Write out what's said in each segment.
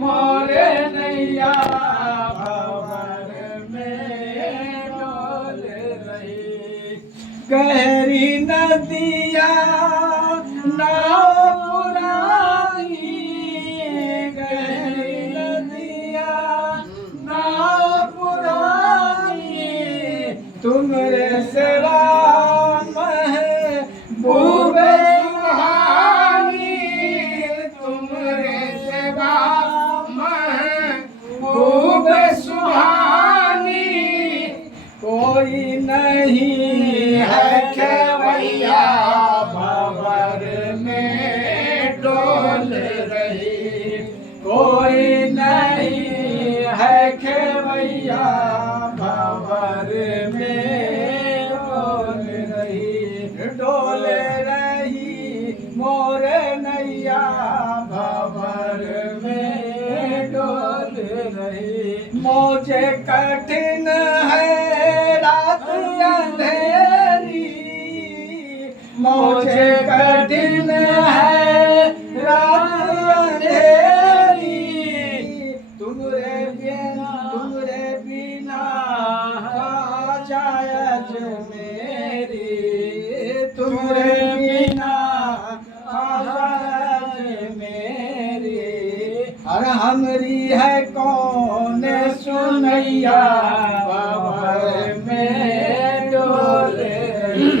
मोरे नैया भंवर में डोल रही। गहरी नदिया नाव पुरानी, गहरी नदिया नाव पुरानी, तुमरे सिवा महबूब सुहानी, तुमरे सिवा महबूब सुहानी, कोई नहीं है खेवैया भंवर में डोल रही। कोई नहीं है खेवैया भंवर में डोल रही। डोल रही मोर नैया भंवर में डोल रही। मौजे कठिन है रात अंधेरी, मौजे कठिन है रात अंधेरी, तुमरे बिना जायज मेरी, तुमरे बिना जायज मेरी। और हमरी है कौन सुनैया भंवर में डोल रही।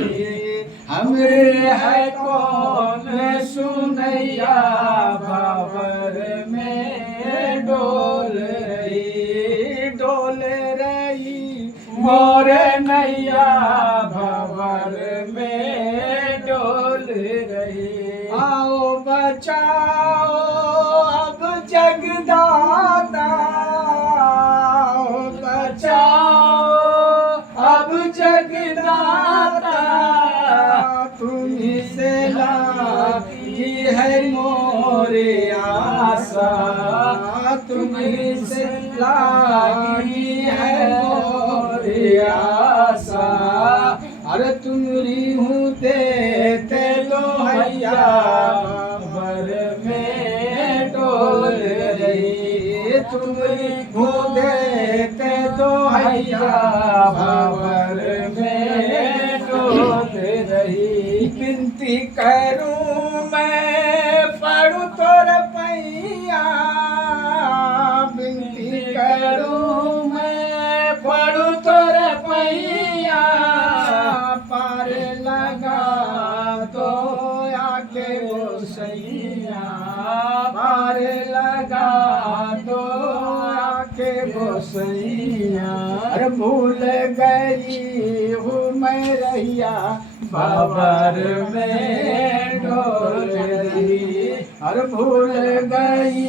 हमरे है कौन सुनैया भंवर में डोल रही। डोल रही मोर नैया भंवर में डोल रही। आओ बचाओ अब जगदाता, बचाओ अब जगदाता, तुम्हीं से लागी है मोरे आशा, तुम्हीं से लागी है मोरे आशा। अरे तुमरी हूँ देते दोहैया भंवर में डोल रही। तुमरी हूँ देते दोहैया भंवर में डोल रही। विनती करूँ मैं पढ़ूँ तोर पैया, विनती करूँ मैं पढ़ूँ तोर पैया, पार लगा तो आके गोसैया, पार लगा तो आके गोसैया। अरे भूल गई हूँ मैं रैया भंवर में डोल रही। अरे भूल गई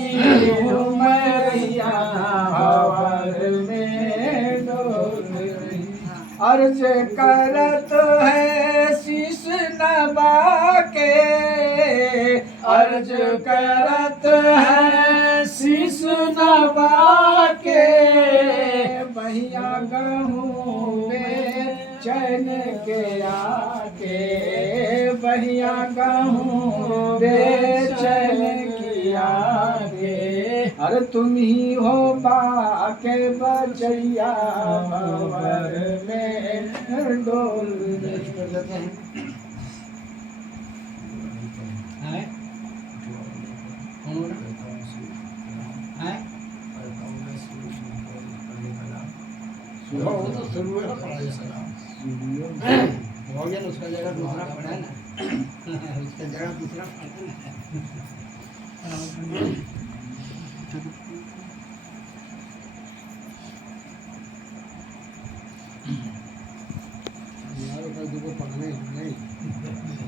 हूँ मैं रैया भंवर में डोल रही। अर्ज करत है शीश नवा के, अर्ज करत है शीश नवा के, बहिया गहूँ में चैन के आके, बहिया गहूँ बेचैन की आके। अरे तुम ही हो बाके बचैया भंवर में डोल रही। शुरू है पढ़ाई सलाम हो गया, उसका जगह दूसरा पढ़ा है ना, उसका जगह दूसरा पढ़ा है। को पढ़ने नहीं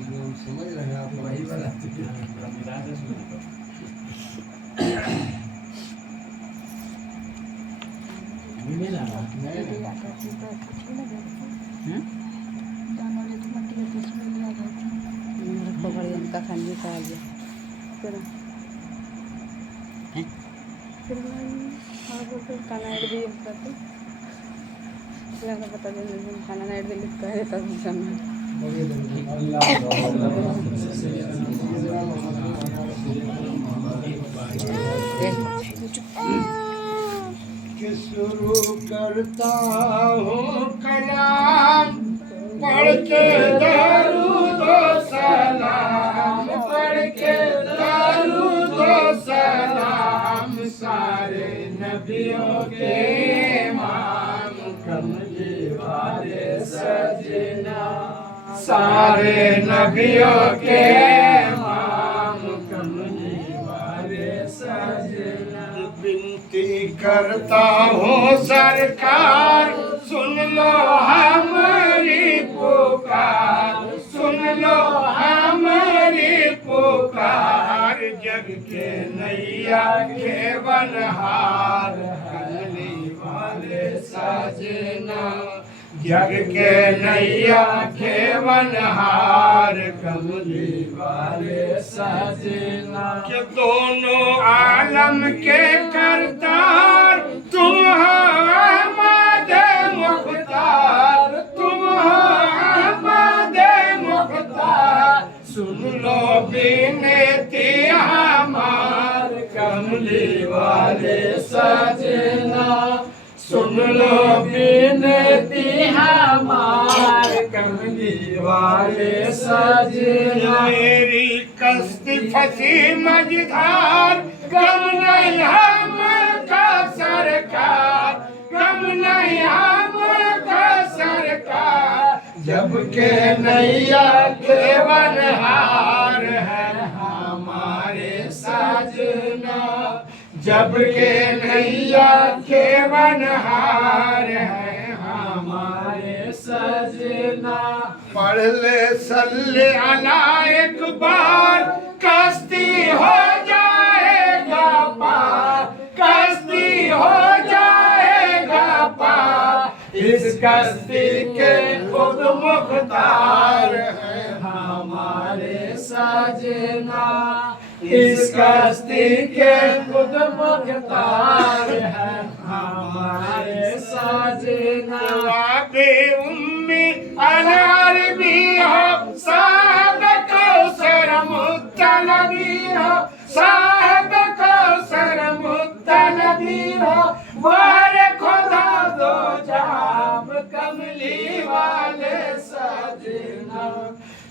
जो हम समझ रहे हैं, आप वही वाला उनका खाने का आ गया फिर खाना ऐड भी पता खाना ऐड भी लिखता है तब कि शुरू करता हूँ कलाम पढ़ के दरूद व सलाम, पढ़ के दरूद व सलाम, सारे नबियों के इमाम कमली वाले सजना, सारे नबियों के इमाम कमली वाले सजना। विनती करता हूँ सरकार, सुन लो हमारी पुकार, सुन लो हमारी पुकार, जग के नैया के बनहार कमली वाले सजना, जग के नैया के बनहार कमली वाले सजना। के दोनों आलम के करतार तुम हो अहमद मुख्तार, तुम हो अहमद मुख्तार, सुन लो बिनती हमार कमली वाले सजना, सुन लो बिनती हमार कमली वाले सजना। मेरी कश्ती फंसी मझधार, गम नहीं हमका सरकार, गम नहीं हमका सरकार, जबकि नैया के बनहार है हमारे सजना, जबकि नैया के बनहार है हमारे सजना। पढ़ ले सल्ले अला एक बार, कश्ती हो जाएगा पार, कश्ती हो जाएगा पार, इस कश्ती के खुद मुख्तार है हमारे सजना, इस कश्ती के खुद मुख्तार है हमारे सजना। वाबे उम्मी अल-अरबी हो, साहब कौसर मुत्तलबी हो, साहब कौसर मुत्तलबी हो, वारे खुदा दो जाम कमली वाले सजना,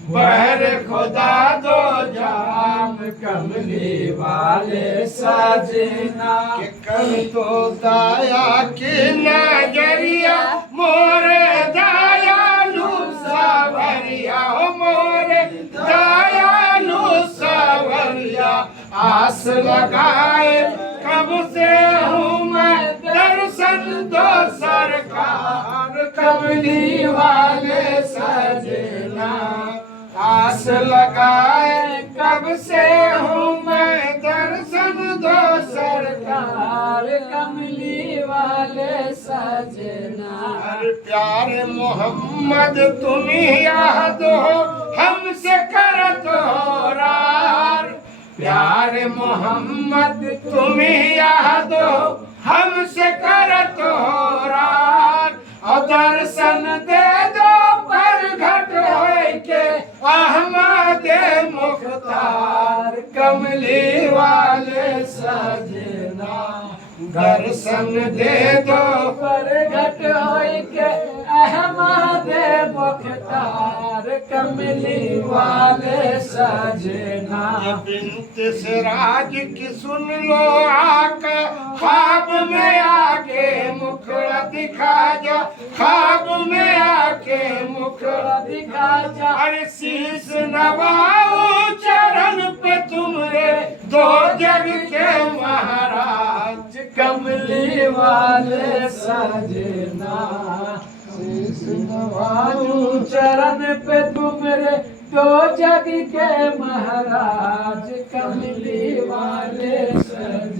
बहर खुदा दो जाम कमली वाले सजना। के कर तो दाया की नजरिया मोरे दयालु सावरिया, मोरे दयालु सावरिया, आस लगाए कब से हूँ मैं दर्शन दो सरकार कमली वाले सजना, आस लगाए कब से हूँ मैं दर्शन दो सरकार कमली वाले सजना। प्यारे मोहम्मद तुम ही याद हो हमसे करत हो रार, प्यारे मोहम्मद तुम ही याद हो हमसे करत हो रार, और दर्शन दे दो पर घट होए के अहमद मुख्तार कमली वाले सजना, दर्शन दे दो पर घट होए के अहमद मुख्तार कमली वाले सजना। बिन्त सिराज की सुन लो आका, ख्वाब में आके मुखड़ा दिखा जा, ख्वाब में आके मुखड़ा दिखा जा, अरे शीश नवाओ चरण पे तुमरे दो जग के महाराज कमली वाले सजना, शीश नवाओ चरण पे तुमरे दो जग के महाराज कमली वाले सजना।